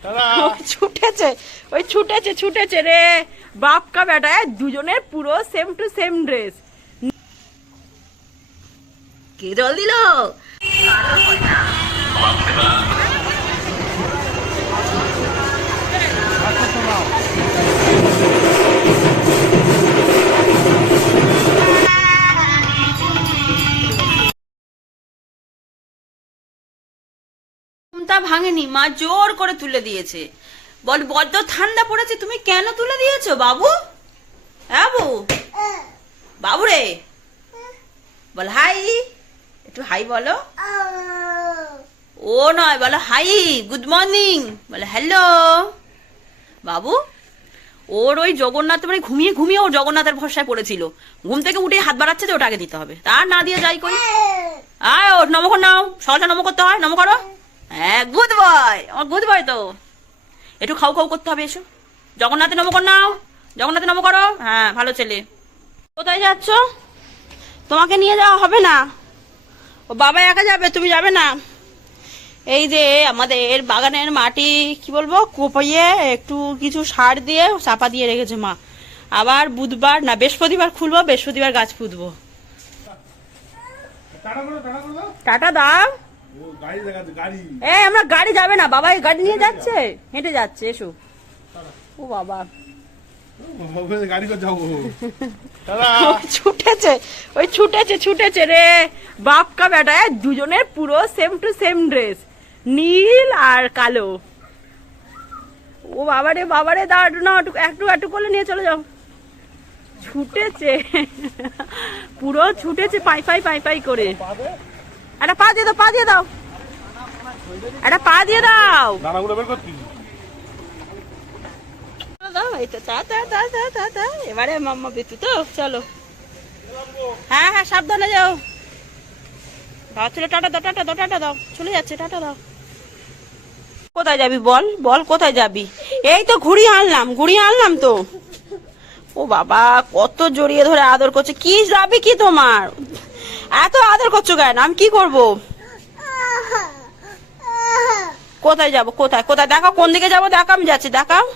ছুটেছে ওই ছুটেছে ছুটেছে রে। বাপ কা বেটা দুজনের পুরো সেম টু সেম ড্রেস কে জল দিল? ভাঙেনি, মা জোর করে তুলে দিয়েছে। বল, বড্ড ঠান্ডা পড়েছে, তুমি কেন তুলে দিয়েছ, বাবু? হ্যাঁ বাবু? বাবু রে! বল, হাই! একটু হাই বলো। ও নয়, বলো, হাই, গুড মর্নিং। বলে, হ্যালো। বাবু, ওর ওই জগন্নাথ মানে ঘুমিয়ে ঘুমিয়ে ও জগন্নাথের ভরসায় পড়েছিল। ঘুম থেকে উঠে হাত বাড়াচ্ছে যে ওটা আগে দিতে হবে। তার না দিয়ে যাই কই। আয় ও নম কর নাও সকালটা নম করতে হয়, নম করো। হ্যাঁ গুড বয় আমার গুড বয় তো। একটু খাও খাও করতে হবে এসো। জগন্নাথে নম নাও জগন্নাথে নম করো। হ্যাঁ ভালো ছেলে। কোথায় যাচ্ছ? তোমাকে নিয়ে যাওয়া হবে না। ও বাবা একা যাবে তুমি যাবে না। এই যে আমাদের বাগানের মাটি কি বলব কোপাইয়ে একটু কিছু সার দিয়ে চাপা দিয়ে রেখেছে মা। আবার বুধবার না বৃহস্পতিবার খুলবো বৃহস্পতিবার গাছ পুঁতবো। টাটা দাও। ও গাড়ি দেখাচ্ছে গাড়ি। এ আমরা গাড়ি যাবে না বাবা এই গাড়ি নিয়ে যাচ্ছে। হেঁটে যাচ্ছে এসো। ও বাবা। ছুটেছে ওই ছুটেছে ছুটেছে রে। বাপ কা বেটা দুজনের পুরো সেম টু সেম ড্রেস নীল আর কালো। ও বাবারে বাবারে দাঁড় না একটু একটু একটু করলে নিয়ে চলে যাও। ছুটেছে। পুরো ছুটেছে পাই পাই পাই পাই করে। একটা পা দিয়ে দাও পা দিয়ে দাও। একটা পা দিয়ে দাও। দানাগুলো বের করছিস দাও এই তো তা তা তা তা তা তা। এবারে মাম্মা বিতু তো চলো। হ্যাঁ হ্যাঁ সাবধানে যাও। দাও ছেলে টাটা দাও টাটা দাও টাটা দাও। চলে যাচ্ছে টাটা দাও। কোথায় যাবি বল? বল কোথায় যাবি? এই তো ঘুড়ি আনলাম ঘুড়ি আনলাম তো। ও বাবা কত জড়িয়ে ধরে আদর করছে। কি যাবি কি তোমার? এত আদর করছ কেন? আমি কি করব? কোথায় যাব? কোথায়? কোথায়? দেখাও, কোন দিকে যাব? দেখাও, আমি যাচ্ছি, দেখাও।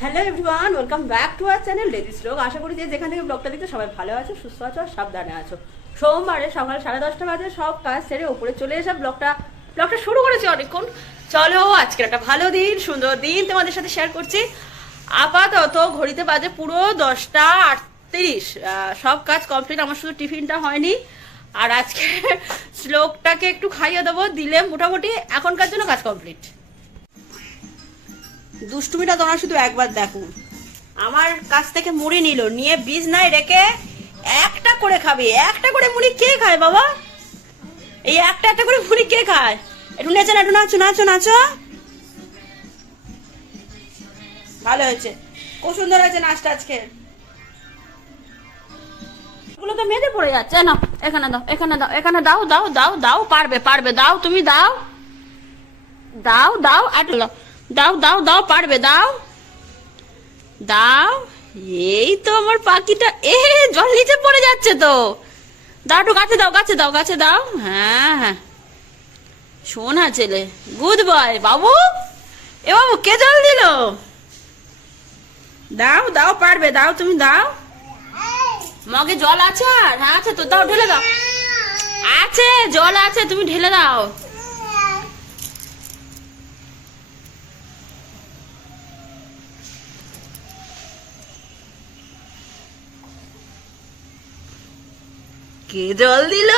Hello everyone welcome back to our channel ladies লোক আশা করি যে যেখান থেকে ব্লগটা দেখতে সবাই ভালো আছো, সুস্থ আছো আর সাবধানে আছো। সোমবারে সকাল সাড়ে দশটা বাজে সব কাজ সেরে উপরে চলে এসে ব্লগটা ব্লগটা শুরু করেছি অনেকক্ষণ। চলো, আজকের একটা ভালো দিন, সুন্দর দিন তোমাদের সাথে শেয়ার করছি। আপাতত ঘড়িতে বাজে পুরো দশটা আটত্রিশ। আহ, সব কাজ কমপ্লিট আমার শুধু টিফিনটা হয়নি। আর আজকে শ্লোকটাকে একটু খাইয়ে দেবো দিলে মোটামুটি এখনকার জন্য কাজ কমপ্লিট দুষ্টুমিটা তোমরা শুধু একবার দেখুন আমার কাছ থেকে মুড়ি নিল নিয়ে বীজ নাই রেখে একটা করে খাবে। একটা করে মুড়ি কে খায় বাবা? এই একটা একটা করে মুড়ি কে খায়? একটু নেচে একটু নাচো নাচো নাচো। ভালো হয়েছে। খুব সুন্দর হয়েছে নাচটা আজকে। এগুলো তো মেঝে পড়ে যাচ্ছে। না এখানে দাও এখানে দাও এখানে দাও দাও দাও দাও, পারবে পারবে, দাও তুমি, দাও। দাও দাও দাও দাও দাও দাও, পারবে, দাও। দাও, এই তো আমার পাখিটা, এ, জল নিচে পড়ে যাচ্ছে তো। দাও একটু গাছে দাও গাছে দাও গাছে দাও। হ্যাঁ হ্যাঁ। শোনা ছেলে, গুড বয়, বাবু। এ বাবু, কে জল দিল? দাও দাও, পারবে, দাও, তুমি দাও। মগে জল আছে আর? হ্যাঁ আছে তো, দাও, ঢেলে দাও। আছে, জল আছে, তুমি ঢেলে দাও। কে জল দিল?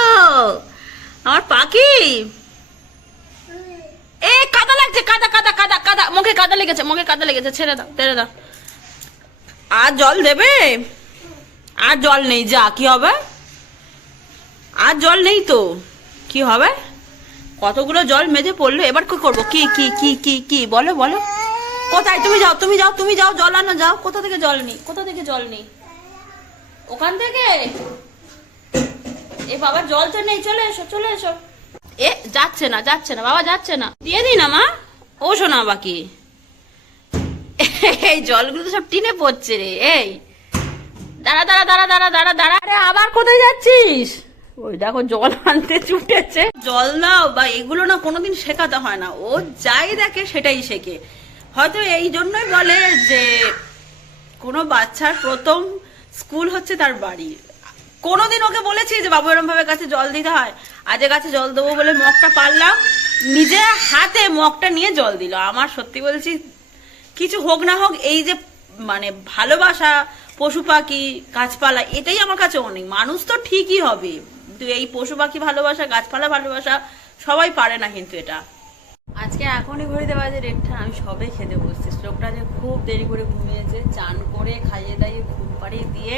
আমার পাখি? এ, কাদা লাগছে, কাদা কাদা কাদা কাদা। মুখে কাদা লেগেছে মুখে কাদা লেগেছে, ছেড়ে দাও ছেড়ে দাও। আর জল দেবে? আর জল নেই, যা, কি হবে? আর জল নেই তো, কি হবে? কতগুলো জল মেঝে পড়ল, এবার কি করব? কি কি কি কি কি? বলো বলো। কোথায়? তুমি যাও তুমি যাও তুমি যাও, জল আনো, যাও। কোথা থেকে জল নেই? কোথা থেকে জল নেই? ওখান থেকে? এ বাবা, জল তো নেই, চলে এসো চলে এসো। এ, যাচ্ছে না যাচ্ছে না, বাবা যাচ্ছে না। দিয়ে দিই না, মা? ও শোনা, বাকি। এই জলগুলো তো সব টিনে পড়ছে রে, এই। দাঁড়া দাঁড়া দাঁড়া দাঁড়া দাঁড়া দাঁড়া। আরে, আবার কোথায় যাচ্ছিস? ওই দেখো, জল আনতে ছুটেছে। জল দাও বা এগুলো না কোনোদিন শেখাতে হয় না। ও যাই দেখে, সেটাই শেখে। হয়তো এই জন্যই বলে যে, কোনো বাচ্চার প্রথম স্কুল হচ্ছে তার বাড়ি। কোনোদিন ওকে বলেছি যে, বাবু এরম ভাবে গাছে জল দিতে হয়। আজ গাছে জল দেবো বলে মগটা পারলাম। নিজের হাতে মগটা নিয়ে জল দিল। আমার সত্যি বলছি, কিছু হোক না হোক, এই যে মানে ভালোবাসা পশু পাখি, গাছপালা, এটাই আমার কাছে অনেক। মানুষ তো ঠিকই হবে। কিন্তু এই পশু পাখি ভালোবাসা, গাছপালা ভালোবাসা সবাই পারে না কিন্তু এটা। আজকে এখনই ঘুরে দেওয়া বাজে রেটটা আমি সবে খেতে বসছি। শ্লোকটা যে খুব দেরি করে ঘুমিয়েছে, চান করে খাইয়ে দাইয়ে ঘুম পাড়িয়ে দিয়ে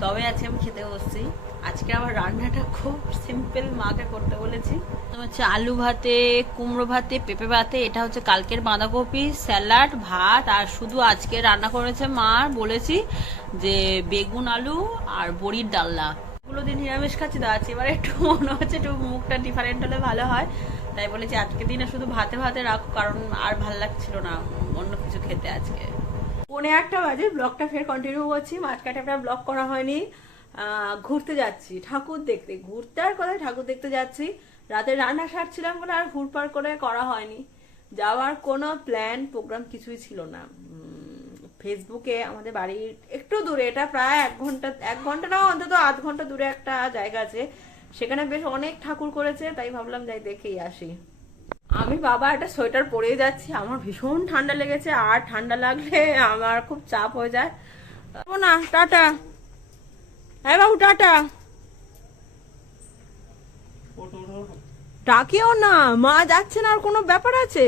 তবে আজকে আমি খেতে বসছি। আজকে আবার রান্নাটা খুব সিম্পল মাকে করতে বলেছি। হচ্ছে আলু ভাতে, কুমড়ো ভাতে, পেঁপে ভাতে, এটা হচ্ছে কালকের বাঁধাকপি, স্যালাড, ভাত, আর শুধু আজকে রান্না করেছে মা, বলেছি যে বেগুন আলু আর বড়ির ডালনা। এগুলো দিন নিরামিষ খাচ্ছি আছে এবার একটু মনে হচ্ছে একটু মুখটা ডিফারেন্ট হলে ভালো হয়। তাই বলেছি আজকে দিনে শুধু ভাতে ভাতে রাখো, কারণ আর ভালো লাগছিল না অন্য কিছু খেতে আজকে। পৌনে একটা বাজে, ব্লগটা ফের কন্টিনিউ করছি। মাঝখানে একটা ব্লগ করা হয়নি। ঘুরতে যাচ্ছি, ঠাকুর দেখতে। ঘুরতে আর কোথায় ঠাকুর দেখতে যাচ্ছি? রাতে রান্না সারছিলাম বলে আর ঘুরপার করে করা হয়নি। যাওয়ার কোনো প্ল্যান প্রোগ্রাম কিছুই ছিল না। ফেসবুকে আমাদের বাড়ির একটু দূরে, এটা প্রায় এক ঘণ্টা এক ঘণ্টা না, অন্তত আধ ঘণ্টা দূরে একটা জায়গা আছে। সেখানে বেশ অনেক ঠাকুর করেছে, তাই ভাবলাম যাই দেখেই আসি। আমি বাবা একটা সোয়েটার পরেই যাচ্ছি, আমার ভীষণ ঠান্ডা লেগেছে, আর ঠান্ডা লাগলে আমার খুব চাপ হয়ে যায়। না, টাটা। হ্যাঁ বাবু, টাটা। ডাকিও না, মা যাচ্ছে না, আর কোনো ব্যাপার আছে?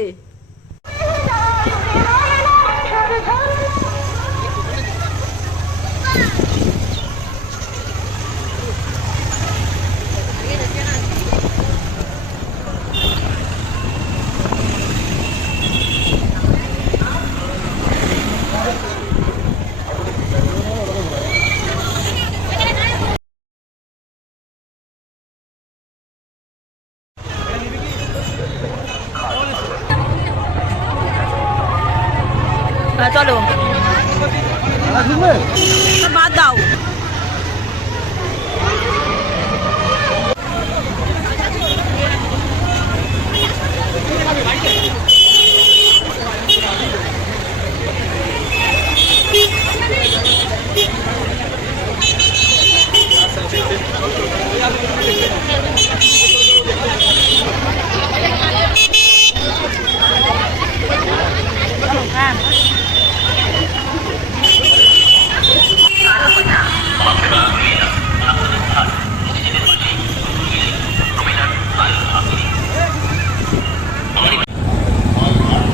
হ্যাঁ, চলো বাদ দাও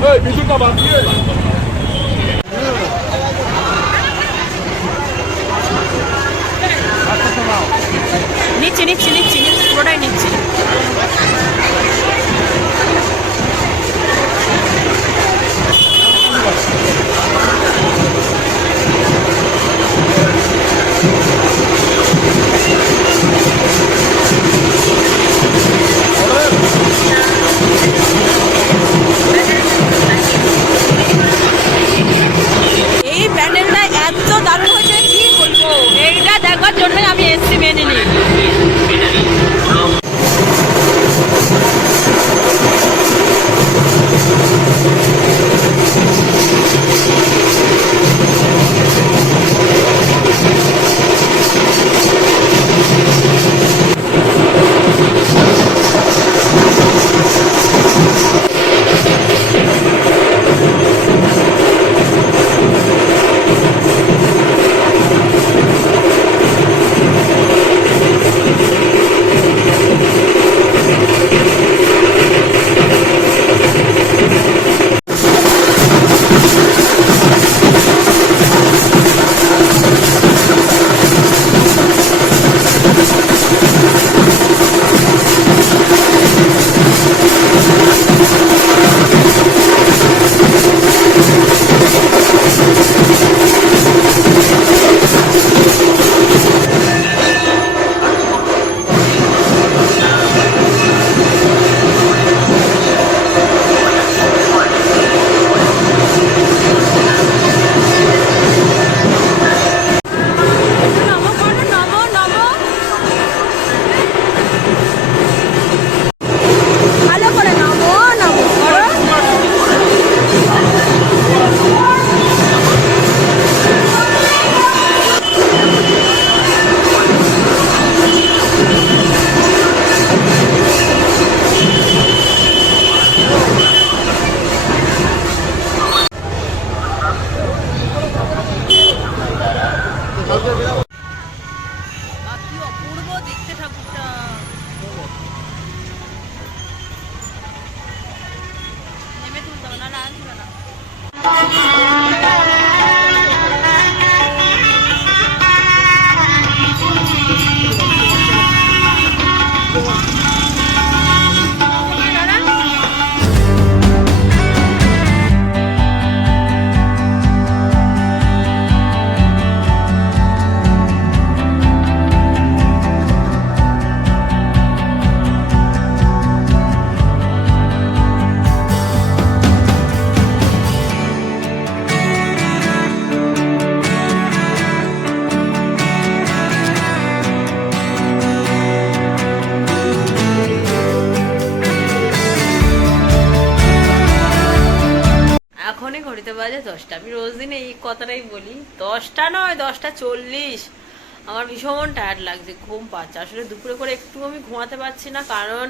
এই বিদ্যুৎটা বাদ দিয়ে নিচ্ছি নিচ্ছি নিচ্ছি নিচ্ছি পুরোটাই নিচ্ছি। এই কি অপূর্ব দেখতে ঠাকুরটা নেমে তুলতে না আসবে না। দশটা। আমি রোজ দিন এই কথাটাই বলি, দশটা নয়, দশটা চল্লিশ। আমার ভীষণ টায়ার্ড লাগছে, ঘুম পাচ্ছে। আসলে দুপুরে করে একটু আমি ঘুমাতে পারছি না, কারণ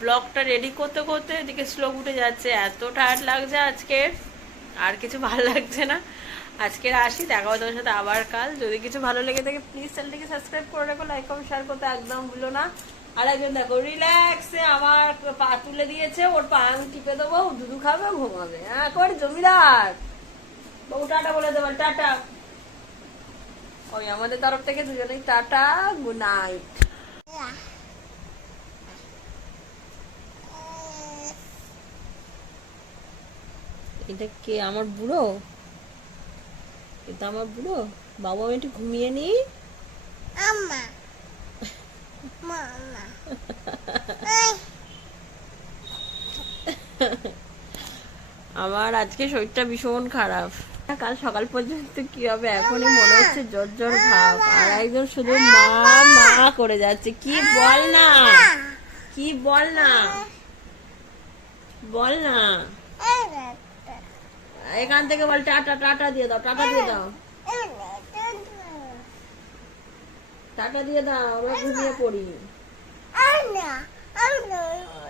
ব্লগটা রেডি করতে করতে এদিকে স্লোক উঠে যাচ্ছে। এত টায়ার্ড লাগছে আজকে, আর কিছু ভালো লাগছে না। আজকের আসি, দেখা হবে তোমার সাথে আবার কাল। যদি কিছু ভালো লেগে থাকে প্লিজ চ্যানেলটিকে সাবস্ক্রাইব করে রাখো লাইক কমেন্ট শেয়ার করতে একদম ভুলো না। আর একজন দেখো রিল্যাক্সে আমার পা তুলে দিয়েছে, ওর পা আমি টিপে দেবো দুধু খাবে ঘুমাবে। হ্যাঁ কর জমিদার। বউ টাটা বলে দেবেন টাটা। ওই আমাদের তরফ থেকে দুজনেই টাটা গুড নাইট এটা কে, আমার বুড়ো? এটা আমার বুড়ো? বাবা, আমি একটু ঘুমিয়ে নিই। Mama. Mama. আমার আজকে শরীরটা ভীষণ খারাপ। কাল সকাল পর্যন্ত কি হবে? এখনই মনে হচ্ছে জ্বর জ্বর ভাব। আর একজন শুধু মা মা করে যাচ্ছে। কি বল না? কি বল না? বল না? এখান থেকে বল, টাটা টাটা দিয়ে দাও, টাটা দিয়ে দাও। টাটা দিয়ে দাও, আমরা ঘুমিয়ে পড়ি। Anna. Oh, Anna.